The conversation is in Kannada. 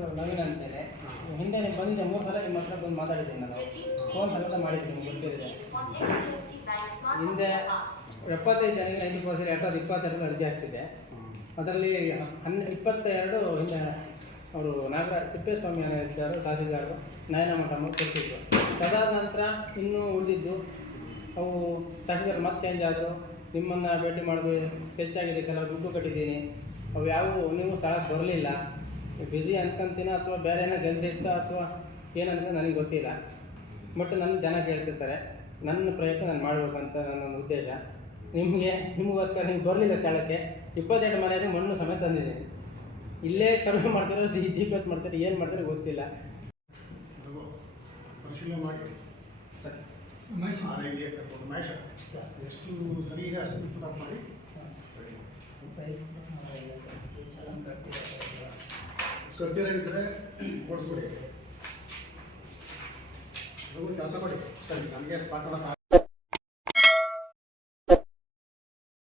ನವೀನ್ ಅಂತೇಳಿ ಹಿಂದೆ ಬಂದಿದ್ದೆ ಮೂರು ಸಲ ನಿಮ್ಮ ಹತ್ರ ಬಂದು ಮಾತಾಡಿದ್ದೀನಿ ನಾನು. ಫೋನ್ ಸಮೇತ ಮಾಡಿದ್ದೀನಿ ಗೊತ್ತಿದೆ ಹಿಂದೆ ಎಪ್ಪತ್ತೈದು ಜನ ನೈಂಟಿ ಪರ್ಸೆಂಟ್, ಎರಡು ಸಾವಿರದ ಇಪ್ಪತ್ತೆರಡು ಅರ್ಜಿ ಹಾಕ್ಸಿದ್ದೆ. ಅದರಲ್ಲಿ ಹನ್ನೆ, ಇಪ್ಪತ್ತೆರಡು ಹಿಂದೆ ಅವರು ನಾಗರ, ತಿಪ್ಪೇಸ್ವಾಮಿ ಇದ್ದಾರೆ ತಹಸೀಲ್ದಾರರು ನಯನ ಮಠಮ್ಮ ತದಾದ ನಂತರ ಇನ್ನೂ ಉಳಿದಿದ್ದು, ಅವು ತಹಸೀಲ್ದಾರ್ ಮತ್ತೆ ಚೇಂಜ್ ಆದರು. ನಿಮ್ಮನ್ನು ಭೇಟಿ ಮಾಡಿದ್ವಿ ಸ್ಕೆಚ್ ಆಗಿದೆ, ಕೆಲವು ದುಡ್ಡು ಕಟ್ಟಿದ್ದೀನಿ. ಅವು ಯಾವುವು, ನೀವು ಸ್ಥಳಕ್ಕೆ ಬರಲಿಲ್ಲ. ಬ್ಯುಸಿ ಅನ್ಕೊಂತೀನ ಅಥವಾ ಬೇರೆ ಏನೋ ಇತ್ತು ಅಥವಾ ಏನಂತ ನನಗೆ ಗೊತ್ತಿಲ್ಲ. ಬಟ್ ನನ್ನ ಜನ ಕೇಳ್ತಿರ್ತಾರೆ ನನ್ನ ಪ್ರಯತ್ನ ನಾನು ಮಾಡಬೇಕಂತ ನನ್ನ ಉದ್ದೇಶ. ನಿಮಗೆ ನಿಮಗೋಸ್ಕರ ನೀವು ಬರಲಿಲ್ಲ ಸ್ಥಳಕ್ಕೆ ಇಪ್ಪತ್ತೆರಡು ಮನೆಯಲ್ಲಿ ಮಣ್ಣು ಸಮೇತ ತಂದಿದ್ದೀನಿ. ಇಲ್ಲೇ ಸರ್ವೆ ಮಾಡ್ತಾರೆ ಜಿ ಜಿ ಪಿ ಎಸ್ ಮಾಡ್ತಾರೆ ಏನು ಮಾಡ್ತಾರೆ ಗೊತ್ತಿಲ್ಲ. ಅದು ಪರಿಶೀಲನೆ ಮಾಡಿ. ಆರೈಗೆ ಕರ್ಕೊಂಡು ಮಹೇಶ ಎಷ್ಟು ಸರಿ ಇದೆ ಅಷ್ಟು ಮಾಡಿ. ಇದ್ದರೆ ಓಡಿಸ್ಬಿಡಿ. ಕೊಡಿಸ್ಬಿಡಿ ಕೆಲಸ ಕೊಡಿ ಸರಿ ನಮಗೆ ಸ್ಪಾಟ್